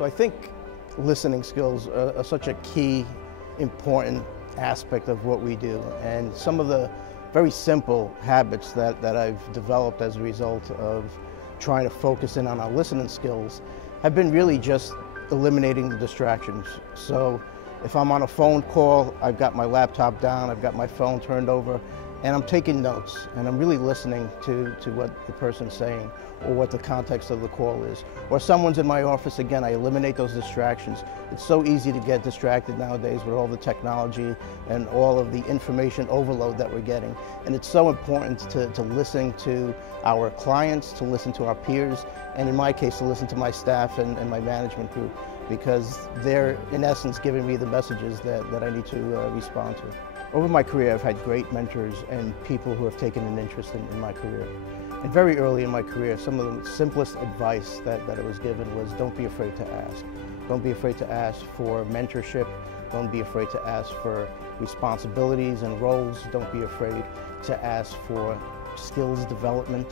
So I think listening skills are such a key, important aspect of what we do. And some of the very simple habits that I've developed as a result of trying to focus in on our listening skills have been really just eliminating the distractions. So if I'm on a phone call, I've got my laptop down, I've got my phone turned over, and I'm taking notes, and I'm really listening to what the person's saying or what the context of the call is. Or someone's in my office, again, I eliminate those distractions. It's so easy to get distracted nowadays with all the technology and all of the information overload that we're getting. And it's so important to listen to our clients, to listen to our peers, and in my case, to listen to my staff and my management group, because they're, in essence, giving me the messages that I need to respond to. Over my career, I've had great mentors and people who have taken an interest in my career. And very early in my career, some of the simplest advice that I was given was don't be afraid to ask. Don't be afraid to ask for mentorship. Don't be afraid to ask for responsibilities and roles. Don't be afraid to ask for skills development.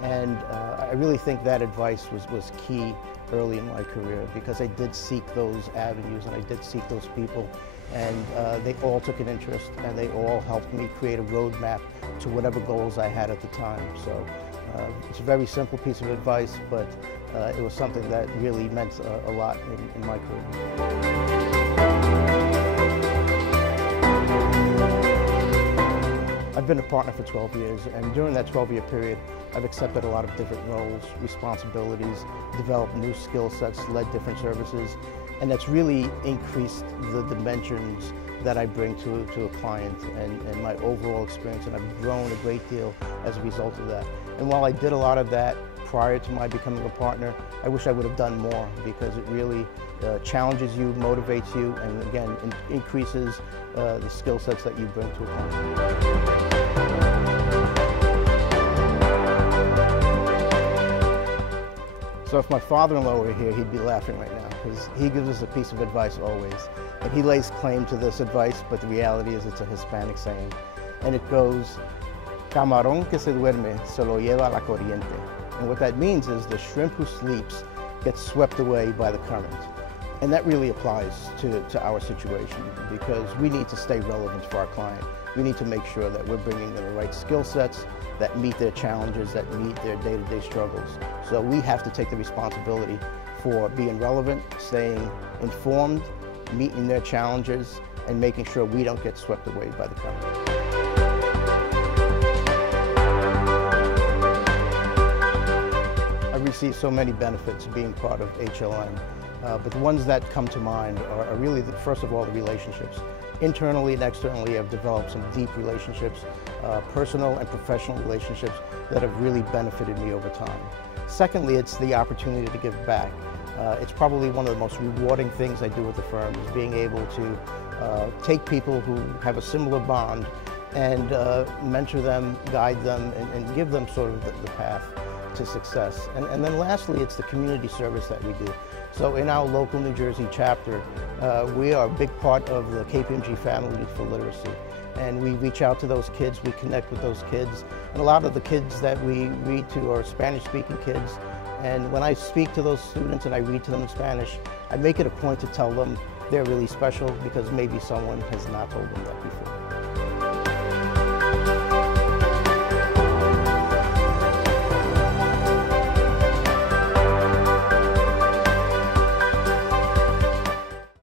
And I really think that advice was key early in my career, because I did seek those avenues and I did seek those people, and they all took an interest and they all helped me create a roadmap to whatever goals I had at the time. So it's a very simple piece of advice, but it was something that really meant a lot in my career. I've been a partner for 12 years, and during that 12-year period, I've accepted a lot of different roles, responsibilities, developed new skill sets, led different services, and that's really increased the dimensions that I bring to a client and my overall experience, and I've grown a great deal as a result of that. And while I did a lot of that prior to my becoming a partner, I wish I would have done more, because it really challenges you, motivates you, and again, increases the skill sets that you bring to a client. So if my father-in-law were here, he'd be laughing right now, because he gives us a piece of advice always. And he lays claim to this advice, but the reality is it's a Hispanic saying. And it goes, camarón que se duerme se lo lleva la corriente. And what that means is the shrimp who sleeps gets swept away by the current. And that really applies to our situation, because we need to stay relevant for our client. We need to make sure that we're bringing them the right skill sets that meet their challenges, that meet their day-to-day struggles. So we have to take the responsibility for being relevant, staying informed, meeting their challenges, and making sure we don't get swept away by the current. I've received so many benefits being part of HLN, but the ones that come to mind are really, first of all, the relationships. Internally and externally, I've developed some deep relationships, personal and professional relationships that have really benefited me over time. Secondly, it's the opportunity to give back. It's probably one of the most rewarding things I do with the firm, is being able to take people who have a similar bond and mentor them, guide them, and give them sort of the path to success. And then lastly, it's the community service that we do. So in our local New Jersey chapter, we are a big part of the KPMG Family for Literacy. And we reach out to those kids, we connect with those kids. And a lot of the kids that we read to are Spanish-speaking kids. And when I speak to those students and I read to them in Spanish, I make it a point to tell them they're really special, because maybe someone has not told them that before.